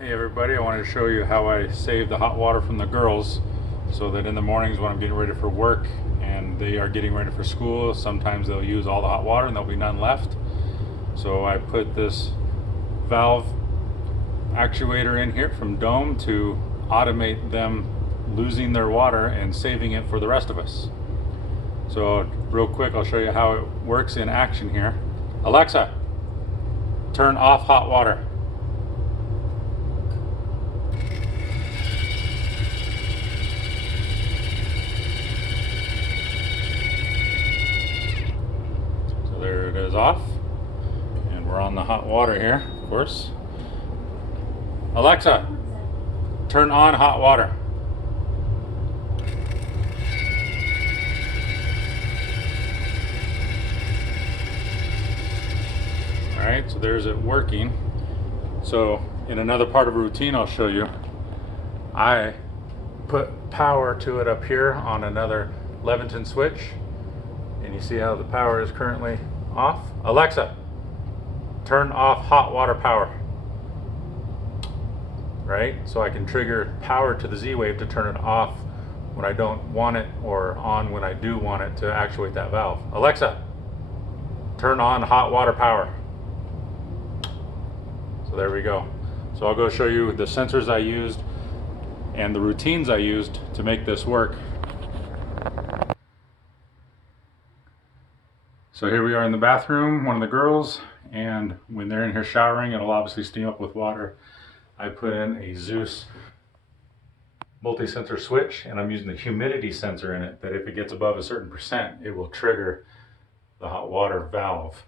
Hey everybody, I wanted to show you how I save the hot water from the girls so that in the mornings when I'm getting ready for work and they are getting ready for school, sometimes they'll use all the hot water and there'll be none left. So I put this valve actuator in here from Dome to automate them losing their water and saving it for the rest of us. So real quick, I'll show you how it works in action here. Alexa, turn off hot water. There it is off, and we're on the hot water here, of course. Alexa, turn on hot water. All right, so there's it working. So in another part of a routine I'll show you, I put power to it up here on another Leviton switch, and you see how the power is currently off. Alexa, turn off hot water power. Right? So I can trigger power to the Z-Wave to turn it off when I don't want it, or on when I do want it, to actuate that valve. Alexa, turn on hot water power. So there we go. So I'll go show you the sensors I used and the routines I used to make this work. So here we are in the bathroom, one of the girls, and when they're in here showering, it'll obviously steam up with water. I put in a Zooz multi-sensor switch, and I'm using the humidity sensor in it, that if it gets above a certain percent, it will trigger the hot water valve.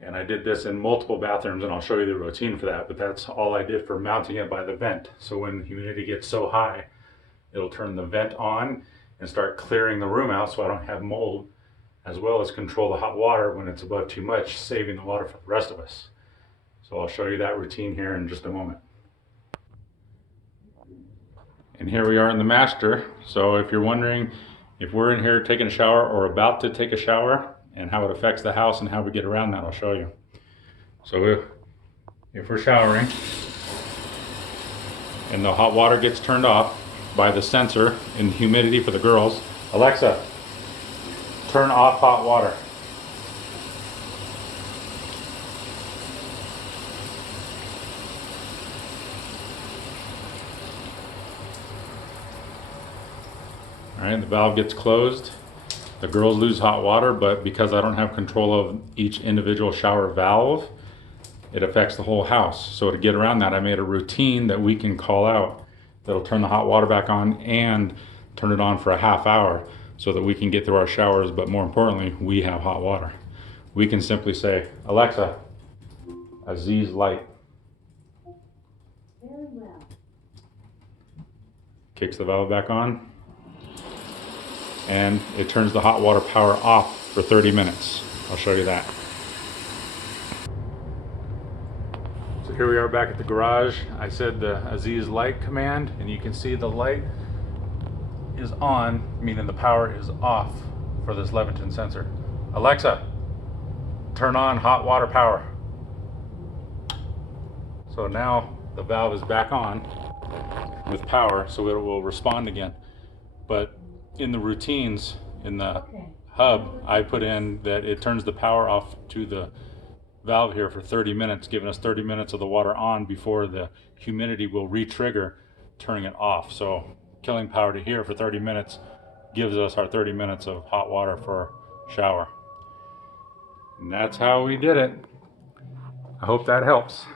And I did this in multiple bathrooms, and I'll show you the routine for that, but that's all I did for mounting it by the vent. So when the humidity gets so high, it'll turn the vent on and start clearing the room out so I don't have mold, as well as control the hot water when it's above too much, saving the water for the rest of us. So I'll show you that routine here in just a moment. And here we are in the master. So if you're wondering if we're in here taking a shower or about to take a shower and how it affects the house and how we get around that, I'll show you. So if we're showering and the hot water gets turned off by the sensor in humidity for the girls, Alexa, turn off hot water. All right, the valve gets closed. The girls lose hot water, but because I don't have control of each individual shower valve, it affects the whole house. So to get around that, I made a routine that we can call out that'll turn the hot water back on and turn it on for a half hour so that we can get through our showers, but more importantly, we have hot water. We can simply say, Alexa, a Z's light. Very well. Kicks the valve back on, and it turns the hot water power off for 30 minutes. I'll show you that. So here we are back at the garage. I said the Aziz light command, and you can see the light is on, meaning the power is off for this Leviton sensor. Alexa, turn on hot water power. So now the valve is back on with power, so it will respond again. But in the routines, in the hub, I put in that it turns the power off to the valve here for 30 minutes, giving us 30 minutes of the water on before the humidity will re-trigger, turning it off. So killing power to here for 30 minutes gives us our 30 minutes of hot water for shower. And that's how we did it. I hope that helps.